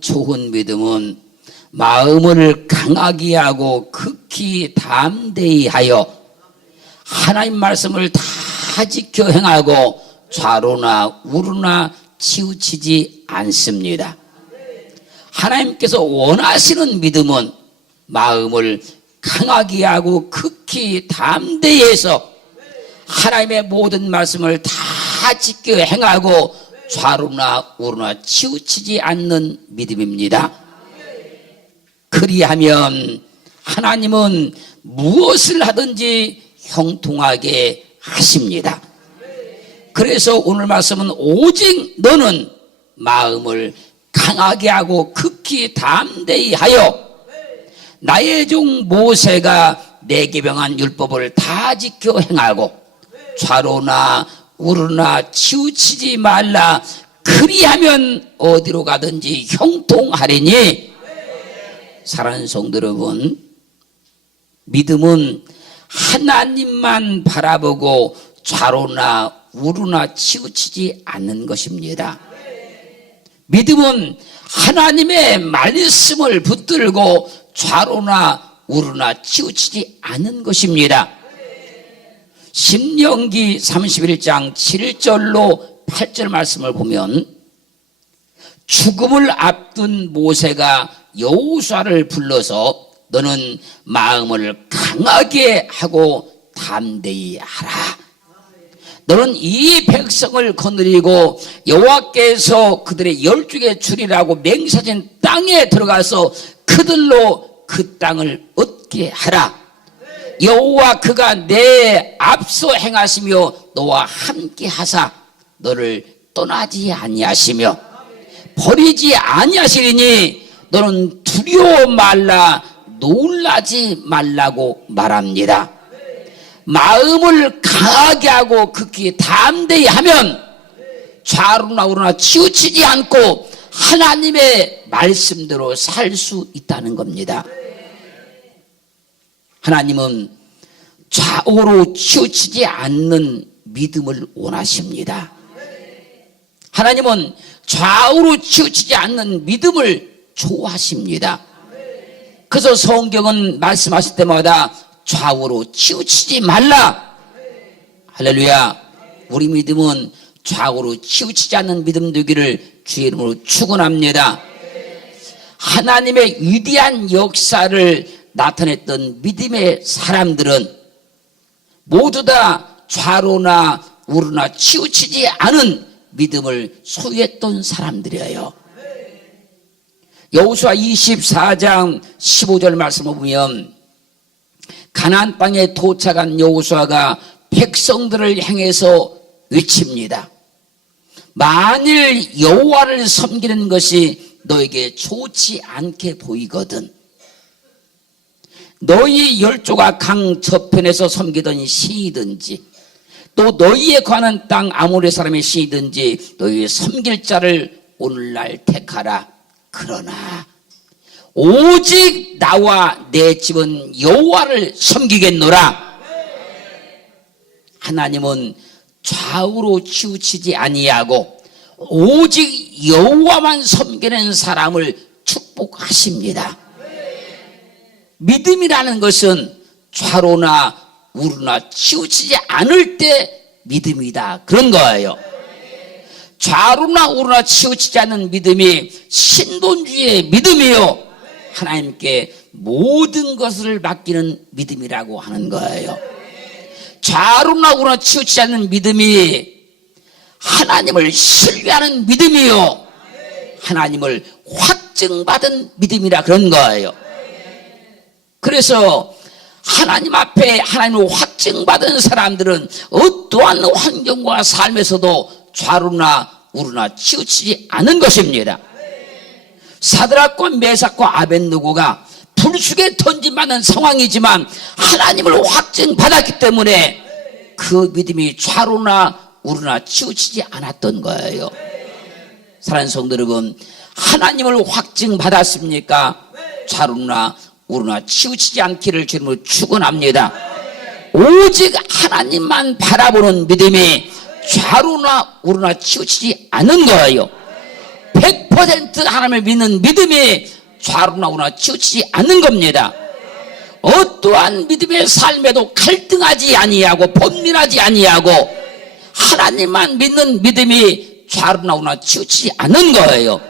좋은 믿음은 마음을 강하게 하고 극히 담대히 하여 하나님 말씀을 다 지켜 행하고 좌로나 우로나 치우치지 않습니다. 하나님께서 원하시는 믿음은 마음을 강하게 하고 극히 담대히 해서 하나님의 모든 말씀을 다 지켜 행하고 좌로나 우로나 치우치지 않는 믿음입니다. 그리하면 하나님은 무엇을 하든지 형통하게 하십니다. 그래서 오늘 말씀은 오직 너는 마음을 강하게 하고 극히 담대히 하여 나의 종 모세가 내게 명한 율법을 다 지켜 행하고 좌로나 우로나 치우치지 말라. 그리하면 어디로 가든지 형통하리니. 사랑하는 성도 여러분, 믿음은 하나님만 바라보고 좌로나 우로나 치우치지 않는 것입니다. 믿음은 하나님의 말씀을 붙들고 좌로나 우로나 치우치지 않는 것입니다. 신명기 31장 7절로 8절 말씀을 보면 죽음을 앞둔 모세가 여호수아를 불러서 너는 마음을 강하게 하고 담대히 하라. 너는 이 백성을 거느리고 여호와께서 그들의 열중에 주리라고 맹세하신 땅에 들어가서 그들로 그 땅을 얻게 하라. 여호와 그가 내 앞서 행하시며 너와 함께 하사 너를 떠나지 아니하시며 버리지 아니하시리니 너는 두려워 말라 놀라지 말라고 말합니다. 마음을 강하게 하고 극히 담대히 하면 좌로나 우로나 치우치지 않고 하나님의 말씀대로 살 수 있다는 겁니다. 하나님은 좌우로 치우치지 않는 믿음을 원하십니다. 하나님은 좌우로 치우치지 않는 믿음을 좋아하십니다. 그래서 성경은 말씀하실 때마다 좌우로 치우치지 말라. 할렐루야. 우리 믿음은 좌우로 치우치지 않는 믿음 되기를 주의 이름으로 축원합니다. 하나님의 위대한 역사를 나타냈던 믿음의 사람들은 모두 다 좌로나 우로나 치우치지 않은 믿음을 소유했던 사람들이에요. 여호수아 24장 15절 말씀을 보면 가나안 땅에 도착한 여호수아가 백성들을 향해서 외칩니다. 만일 여호와를 섬기는 것이 너에게 좋지 않게 보이거든 너희 열조가 강 저편에서 섬기던 신이든지 또 너희에 관한 땅 아모레 사람의 신이든지 너희 섬길 자를 오늘날 택하라. 그러나 오직 나와 내 집은 여호와를 섬기겠노라. 하나님은 좌우로 치우치지 아니하고 오직 여호와만 섬기는 사람을 축복하십니다. 믿음이라는 것은 좌로나 우로나 치우치지 않을 때 믿음이다. 그런 거예요. 좌로나 우로나 치우치지 않는 믿음이 신본주의의 믿음이요. 하나님께 모든 것을 맡기는 믿음이라고 하는 거예요. 좌로나 우로나 치우치지 않는 믿음이 하나님을 신뢰하는 믿음이요. 하나님을 확증받은 믿음이라 그런 거예요. 그래서 하나님 앞에 하나님을 확증받은 사람들은 어떠한 환경과 삶에서도 좌로나 우로나 치우치지 않은 것입니다. 사드락과 메삭과 아벳느고가 불속에 던짐받는 상황이지만 하나님을 확증받았기 때문에 그 믿음이 좌로나 우로나 치우치지 않았던 거예요. 사랑하는 성도 여러분, 하나님을 확증받았습니까? 좌로나 우로나 치우치지 않기를 주님으로 축원합니다. 오직 하나님만 바라보는 믿음이 좌로나 우로나 치우치지 않는 거예요. 100% 하나님을 믿는 믿음이 좌로나 우로나 치우치지 않는 겁니다. 어떠한 믿음의 삶에도 갈등하지 아니하고 번민하지 아니하고 하나님만 믿는 믿음이 좌로나 우로나 치우치지 않는 거예요.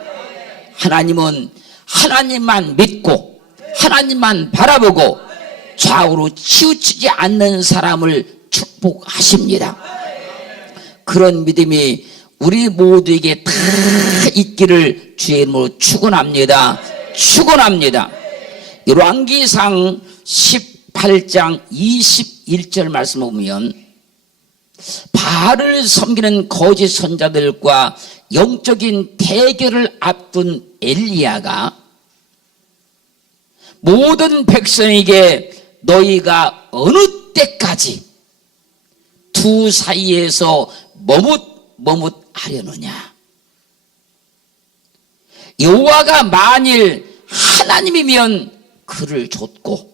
하나님은 하나님만 믿고 하나님만 바라보고 좌우로 치우치지 않는 사람을 축복하십니다. 그런 믿음이 우리 모두에게 다 있기를 주의 이름으로 축원합니다. 축원합니다. 열왕기상 18장 21절 말씀 보면 바알을 섬기는 거짓 선자들과 영적인 대결을 앞둔 엘리야가 모든 백성에게 너희가 어느 때까지 두 사이에서 머뭇하려느냐. 여호와가 만일 하나님이면 그를 좇고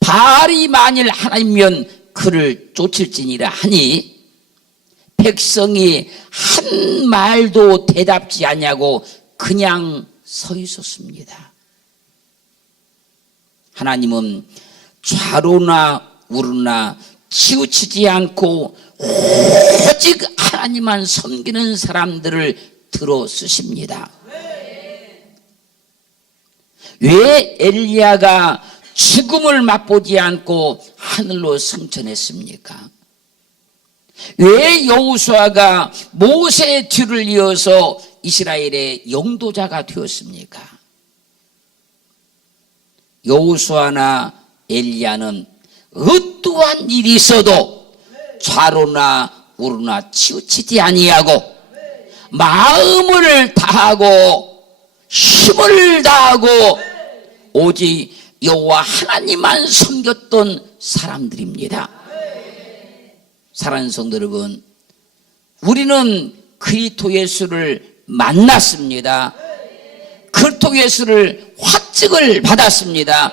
바알이 만일 하나님이면 그를 쫓을지니라 하니 백성이 한 말도 대답지 아니하고 그냥 서 있었습니다. 하나님은 좌로나 우로나 치우치지 않고 오직 하나님만 섬기는 사람들을 들어 쓰십니다. 왜 엘리야가 죽음을 맛보지 않고 하늘로 승천했습니까? 왜 여호수아가 모세의 뒤를 이어서 이스라엘의 영도자가 되었습니까? 여호수아나 엘리야는 어떠한 일이 있어도 좌로나 우로나 치우치지 아니하고 마음을 다하고 힘을 다하고 오직 여호와 하나님만 섬겼던 사람들입니다. 사랑하는 성도 여러분, 우리는 그리스도 예수를 만났습니다. 그리스도 예수를 확증을 받았습니다.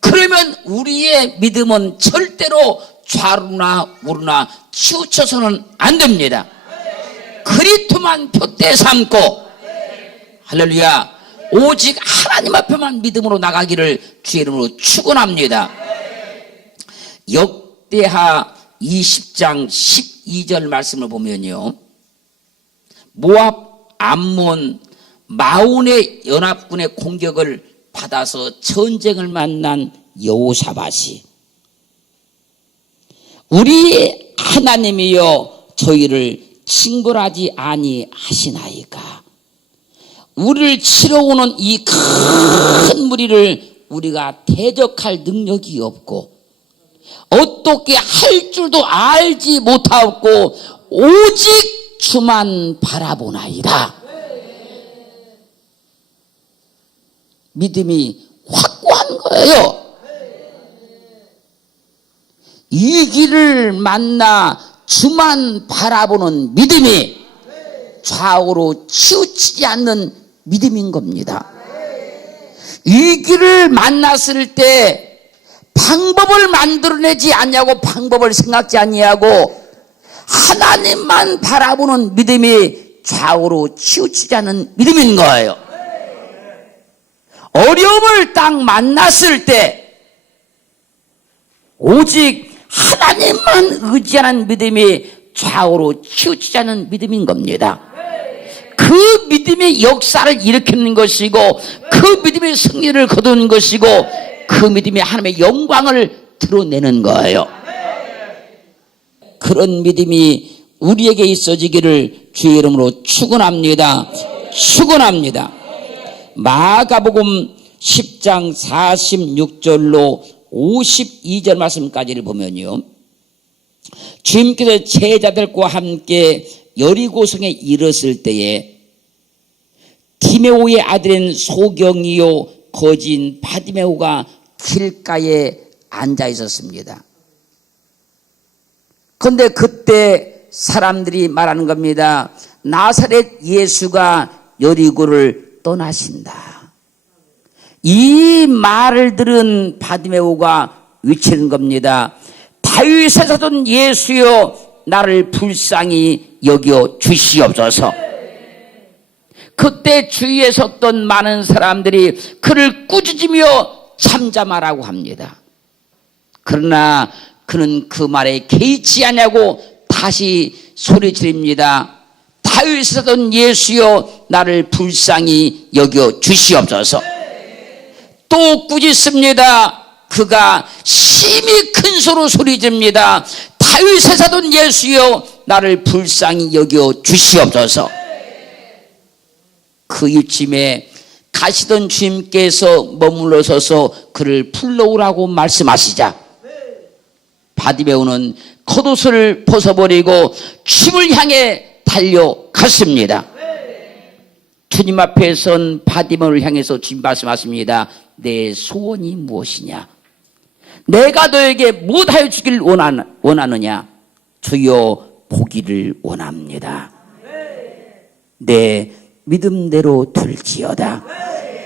그러면 우리의 믿음은 절대로 좌로나 우로나 치우쳐서는 안 됩니다. 그리스도만 표대 삼고 할렐루야, 오직 하나님 앞에만 믿음으로 나가기를 주의 이름으로 축원합니다. 역대하 20장 12절 말씀을 보면요, 모압, 암몬, 마온의 연합군의 공격을 받아서 전쟁을 만난 여호사밧이 우리 하나님이여 저희를 징벌하지 아니하시나이까. 우리를 치러 오는 이 큰 무리를 우리가 대적할 능력이 없고 어떻게 할 줄도 알지 못하고 오직 주만 바라보나이다. 믿음이 확고한 거예요. 이 길을 만나 주만 바라보는 믿음이 좌우로 치우치지 않는 믿음인 겁니다. 이 길을 만났을 때 방법을 만들어내지 않냐고 방법을 생각지 아니하고 하나님만 바라보는 믿음이 좌우로 치우치지 않는 믿음인 거예요. 어려움을 딱 만났을 때 오직 하나님만 의지하는 믿음이 좌우로 치우치지 않는 믿음인 겁니다. 그 믿음의 역사를 일으키는 것이고 그 믿음의 승리를 거두는 것이고 그 믿음이 하나님의 영광을 드러내는 거예요. 그런 믿음이 우리에게 있어지기를 주의 이름으로 축원합니다. 축원합니다. 마가복음 10장 46절로 52절 말씀까지를 보면요, 주님께서 제자들과 함께 여리고성에 이르렀을 때에 디메오의 아들인 소경이요 거진 바디메오가 길가에 앉아 있었습니다. 그런데 그때 사람들이 말하는 겁니다. 나사렛 예수가 여리고를 떠나신다. 이 말을 들은 바디메오가 외치는 겁니다. 다윗의 사돈 예수여 나를 불쌍히 여겨 주시옵소서. 그때 주위에 섰던 많은 사람들이 그를 꾸짖으며 잠잠하라고 합니다. 그러나 그는 그 말에 개의치 아니하고 다시 소리 지릅니다. 다윗에 사던 예수여 나를 불쌍히 여겨 주시옵소서. 또 꾸짖습니다. 그가 심히 큰 소리로 소리 지릅니다. 다윗에 사던 예수여 나를 불쌍히 여겨 주시옵소서. 그 이쯤에 가시던 주님께서 머물러 서서 그를 불러오라고 말씀하시자 바디메오는 겉옷을 벗어버리고 주님을 향해 달려갔습니다. 주님 앞에 선 바디메오를 향해서 주님 말씀하십니다. 내 소원이 무엇이냐? 내가 너에게 무엇하여 주길 원하느냐? 주여 보기를 원합니다. 내 믿음대로 될지어다.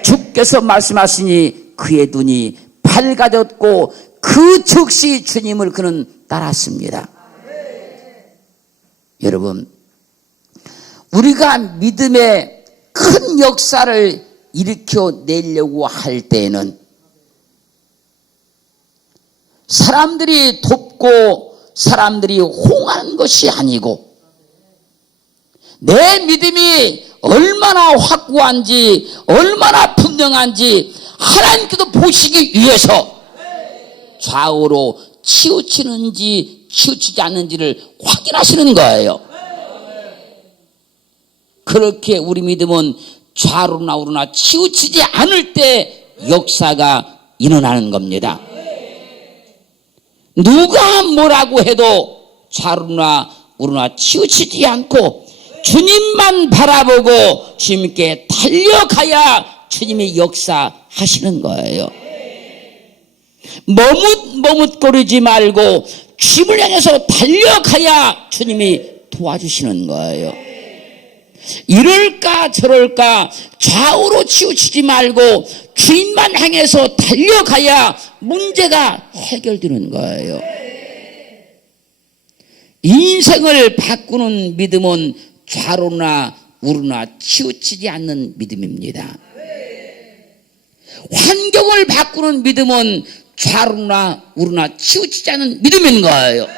주께서 말씀하시니 그의 눈이 밝아졌고 그 즉시 주님을 그는 따랐습니다. 여러분, 우리가 믿음의 큰 역사를 일으켜내려고 할 때에는 사람들이 돕고 사람들이 호응하는 것이 아니고 내 믿음이 얼마나 확고한지 얼마나 분명한지 하나님께서 보시기 위해서 좌우로 치우치는지 치우치지 않는지를 확인하시는 거예요. 그렇게 우리 믿음은 좌우로나 우로나 치우치지 않을 때 역사가 일어나는 겁니다. 누가 뭐라고 해도 좌우로나 우로나 치우치지 않고 주님만 바라보고 주님께 달려가야 주님이 역사하시는 거예요. 머뭇거리지 말고 주님을 향해서 달려가야 주님이 도와주시는 거예요. 이럴까 저럴까 좌우로 치우치지 말고 주님만 향해서 달려가야 문제가 해결되는 거예요. 인생을 바꾸는 믿음은 좌로나 우로나 치우치지 않는 믿음입니다. 환경을 바꾸는 믿음은 좌로나 우로나 치우치지 않는 믿음인 거예요.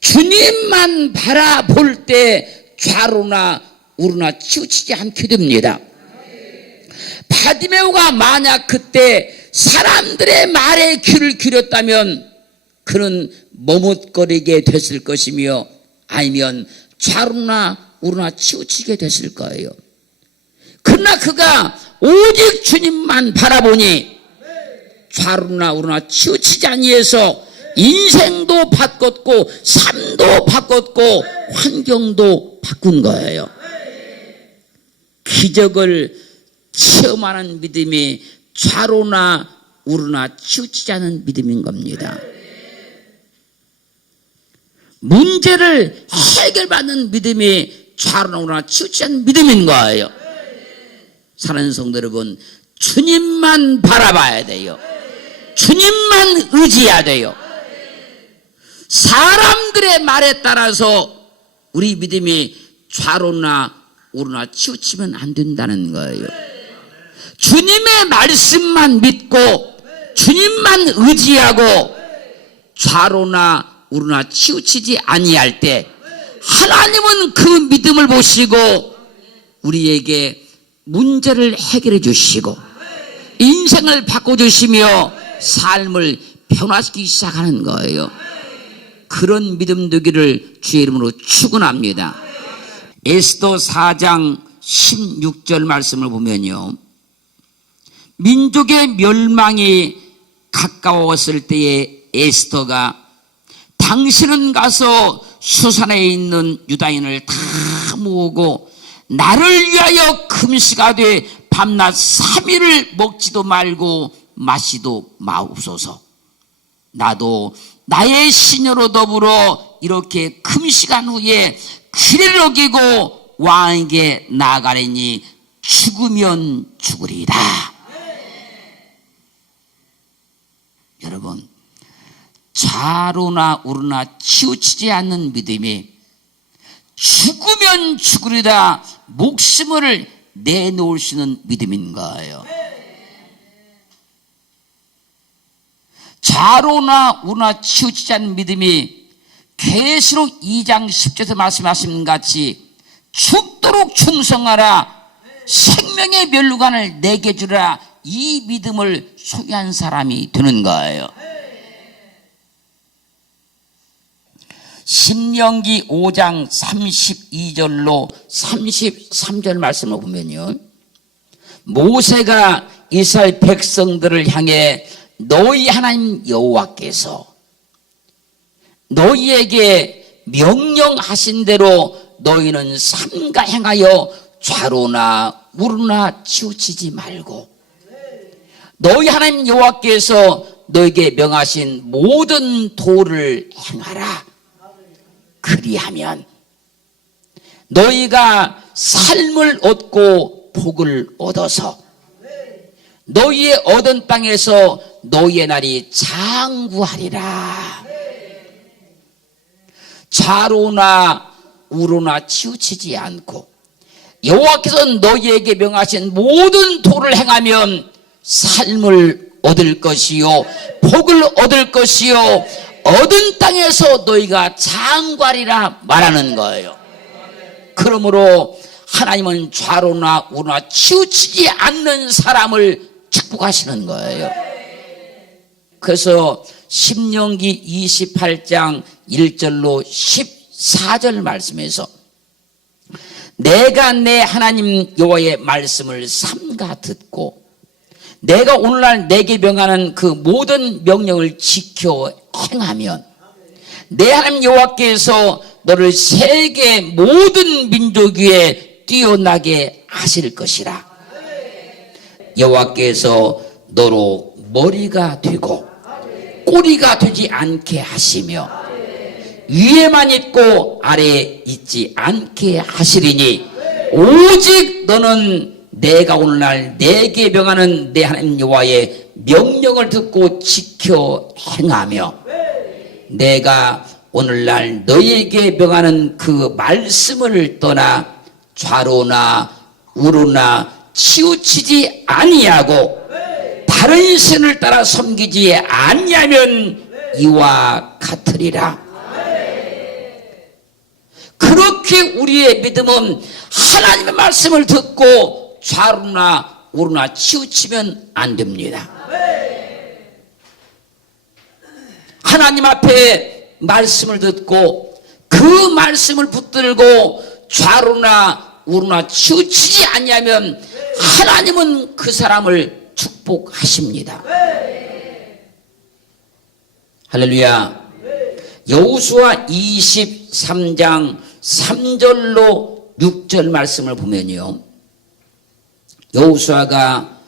주님만 바라볼 때 좌로나 우로나 치우치지 않게 됩니다. 바디메오가 만약 그때 사람들의 말에 귀를 기울였다면 그는 머뭇거리게 됐을 것이며 아니면 좌로나 우로나 치우치게 됐을 거예요. 그러나 그가 오직 주님만 바라보니 좌로나 우로나 치우치지 아니해서 인생도 바꿨고 삶도 바꿨고 환경도 바꾼 거예요. 기적을 체험하는 믿음이 좌로나 우로나 치우치지 않은 믿음인 겁니다. 문제를 해결받는 믿음이 좌로나 우로나 치우치지 않은 믿음인 거예요. 사랑하는 성도 여러분, 주님만 바라봐야 돼요. 주님만 의지해야 돼요. 사람들의 말에 따라서 우리 믿음이 좌로나 우로나 치우치면 안 된다는 거예요. 주님의 말씀만 믿고 주님만 의지하고 좌로나 우로나 치우치지 아니할 때 하나님은 그 믿음을 보시고 우리에게 문제를 해결해 주시고 인생을 바꿔주시며 삶을 변화시키기 시작하는 거예요. 그런 믿음 되기를 주의 이름으로 축원합니다. 에스더 4장 16절 말씀을 보면요, 민족의 멸망이 가까웠을 때에 에스더가 당신은 가서 수산에 있는 유다인을 다 모으고 나를 위하여 금식하되 밤낮 3일을 먹지도 말고 마시도 마옵소서. 나도 나의 시녀로 더불어 이렇게 금식한 후에 기례를 어기고 왕에게 나아가리니 죽으면 죽으리이다. 여러분, 좌로나 우로나 치우치지 않는 믿음이 죽으면 죽으리다 목숨을 내놓을 수 있는 믿음인 거예요. 좌로나 우로나 치우치지 않는 믿음이 계시록 2장 10절에서 말씀하신 같이 죽도록 충성하라, 생명의 멸류관을 내게 주라, 이 믿음을 소유한 사람이 되는 거예요. 신명기 5장 32절로 33절 말씀을 보면요, 모세가 이스라엘 백성들을 향해 너희 하나님 여호와께서 너희에게 명령하신 대로 너희는 삼가 행하여 좌로나 우로나 치우치지 말고 너희 하나님 여호와께서 너에게 명하신 모든 도를 행하라. 그리하면 너희가 삶을 얻고 복을 얻어서 너희의 얻은 땅에서 너희의 날이 장구하리라. 좌로나 우로나 치우치지 않고 여호와께서 너희에게 명하신 모든 도를 행하면 삶을 얻을 것이요 복을 얻을 것이요 얻은 땅에서 너희가 장구하리라 말하는 거예요. 그러므로 하나님은 좌로나 우로나 치우치지 않는 사람을 축복하시는 거예요. 그래서 신명기 28장 1절로 14절 말씀에서 내가 내 하나님 여호와의 말씀을 삼가 듣고 내가 오늘날 내게 명하는 그 모든 명령을 지켜 행하면 내 하나님 여호와께서 너를 세계 모든 민족 위에 뛰어나게 하실 것이라. 여호와께서 너로 머리가 되고 꼬리가 되지 않게 하시며 위에만 있고 아래에 있지 않게 하시리니 오직 너는 내가 오늘날 내게 명하는 내 하나님 여호와의 명령을 듣고 지켜 행하며 내가 오늘날 너희에게 명하는 그 말씀을 떠나 좌로나 우로나 치우치지 아니하고 다른 신을 따라 섬기지 아니하면 이와 같으리라. 그렇게 우리의 믿음은 하나님의 말씀을 듣고 좌로나 우로나 치우치면 안 됩니다. 하나님 앞에 말씀을 듣고 그 말씀을 붙들고 좌로나 우로나 치우치지 아니하면 하나님은 그 사람을 축복하십니다. 할렐루야. 여호수아 23장 3절로 6절 말씀을 보면요, 여호수아가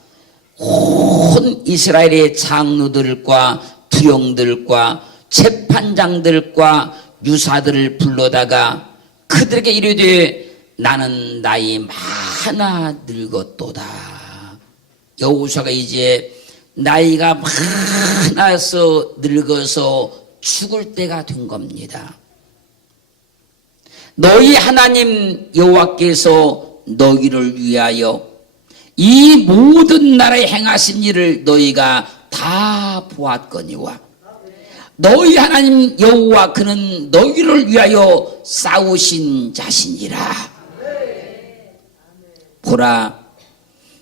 온 이스라엘의 장로들과 두령들과 재판장들과 유사들을 불러다가 그들에게 이르되 나는 나이 많아 늙었도다. 여호수아가 이제 나이가 많아서 늙어서 죽을 때가 된 겁니다. 너희 하나님 여호와께서 너희를 위하여 이 모든 나라에 행하신 일을 너희가 다 보았거니와 너희 하나님 여호와 그는 너희를 위하여 싸우신 자신이라. 보라,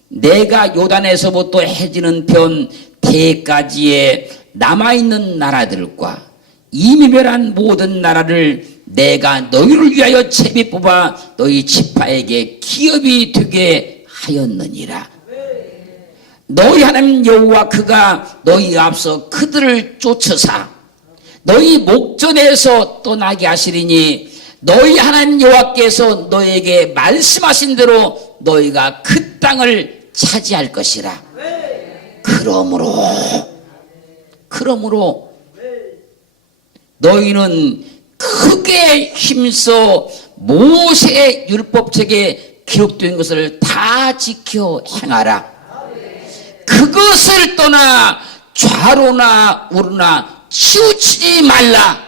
내가 요단에서부터 해지는 편 대까지의 남아있는 나라들과 이미 멸한 모든 나라를 내가 너희를 위하여 채비 뽑아 너희 지파에게 기업이 되게 하였느니라. 너희 하나님 여호와 그가 너희 앞서 그들을 쫓으사 너희 목전에서 떠나게 하시리니 너희 하나님 여호와께서 너희에게 말씀하신 대로 너희가 그 땅을 차지할 것이라. 그러므로 너희는 크게 힘써 모세의 율법책에 기록된 것을 다 지켜 행하라. 그것을 떠나 좌로나 우로나 치우치지 말라.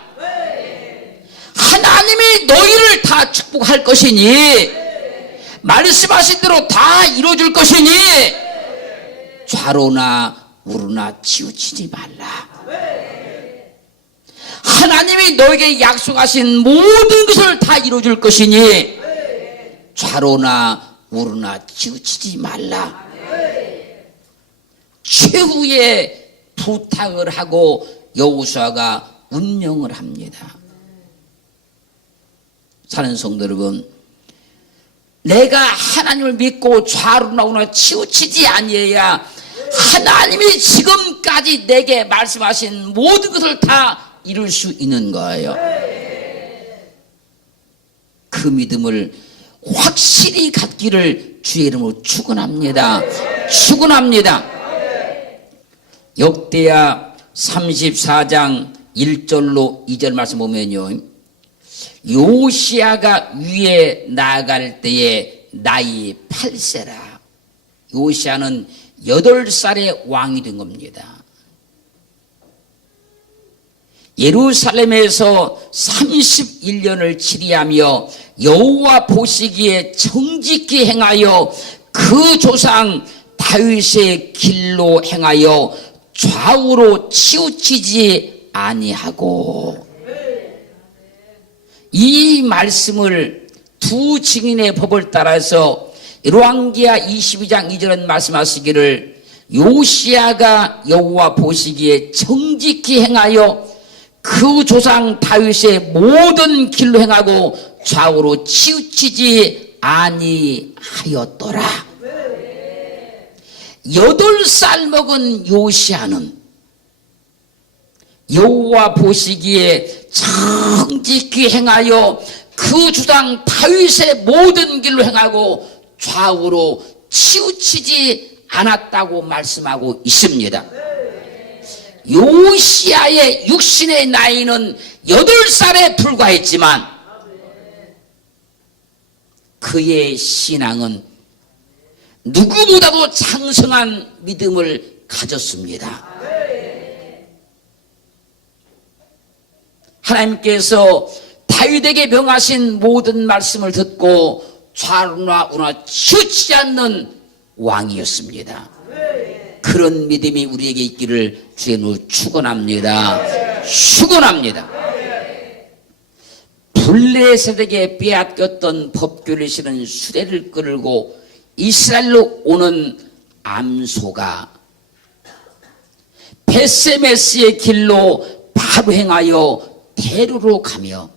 하나님이 너희를 다 축복할 것이니 말씀하신 대로 다 이루어질 것이니 좌로나 우로나 치우치지 말라. 하나님이 너에게 약속하신 모든 것을 다 이루어줄 것이니 좌로나 우로나 치우치지 말라. 최후의 부탁을 하고 여호수아가 운명을 합니다. 사는 성도 여러분, 내가 하나님을 믿고 좌로나 우로나 치우치지 아니해야 하나님이 지금까지 내게 말씀하신 모든 것을 다 이룰 수 있는 거예요. 그 믿음을 확실히 갖기를 주의 이름으로 축원합니다. 축원합니다. 역대하 34장 1절로 2절 말씀 보면요, 요시야가 위에 나아갈 때에 나이 8세라. 요시야는 8살의 왕이 된 겁니다. 예루살렘에서 31년을 치리하며 여호와 보시기에 정직히 행하여 그 조상 다윗의 길로 행하여 좌우로 치우치지 아니하고. 이 말씀을 두 증인의 법을 따라서 열왕기하 22장 2절은 말씀하시기를 요시야가 여호와 보시기에 정직히 행하여 그 조상 다윗의 모든 길로 행하고 좌우로 치우치지 아니하였더라. 8살 먹은 요시야는 여호와 보시기에 정직히 행하여 그 조상 다윗의 모든 길로 행하고 좌우로 치우치지 않았다고 말씀하고 있습니다. 요시야의 육신의 나이는 8살에 불과했지만 그의 신앙은 누구보다도 장성한 믿음을 가졌습니다. 하나님께서 다윗에게 명하신 모든 말씀을 듣고 좌우나 우로나 치우치지 않는 왕이었습니다. 그런 믿음이 우리에게 있기를 주의 이름으로 축원합니다. 축원합니다. 블레셋에게 빼앗겼던 법궤를 실은 수레를 끌고 이스라엘로 오는 암소가 베세메스의 길로 바로 행하여 대로로 가며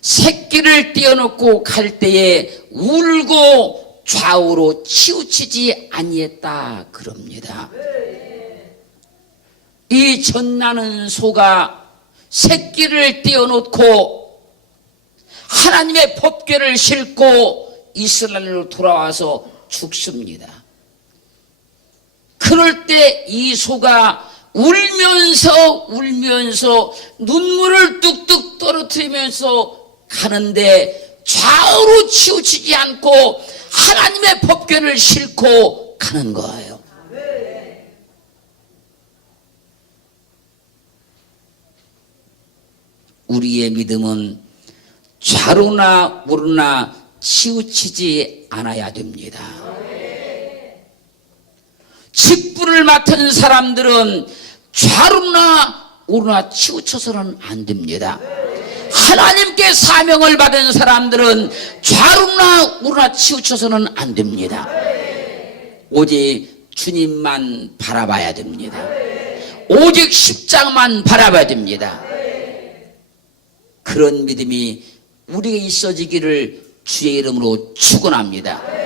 새끼를 떼어놓고 갈 때에 울고 좌우로 치우치지 아니했다 그럽니다. 이 젖나는 소가 새끼를 떼어놓고 하나님의 법궤를 싣고 이스라엘로 돌아와서 죽습니다. 그럴 때 이 소가 울면서 눈물을 뚝뚝 떨어뜨리면서 가는데 좌우로 치우치지 않고 하나님의 법궤를 싣고 가는 거예요. 우리의 믿음은 좌로나 우로나 치우치지 않아야 됩니다. 직분을 맡은 사람들은 좌로나 우로나 치우쳐서는 안 됩니다. 하나님께 사명을 받은 사람들은 좌로나 우로나 치우쳐서는 안 됩니다. 오직 주님만 바라봐야 됩니다. 오직 십자가만 바라봐야 됩니다. 그런 믿음이 우리에게 있어지기를 주의 이름으로 축원합니다.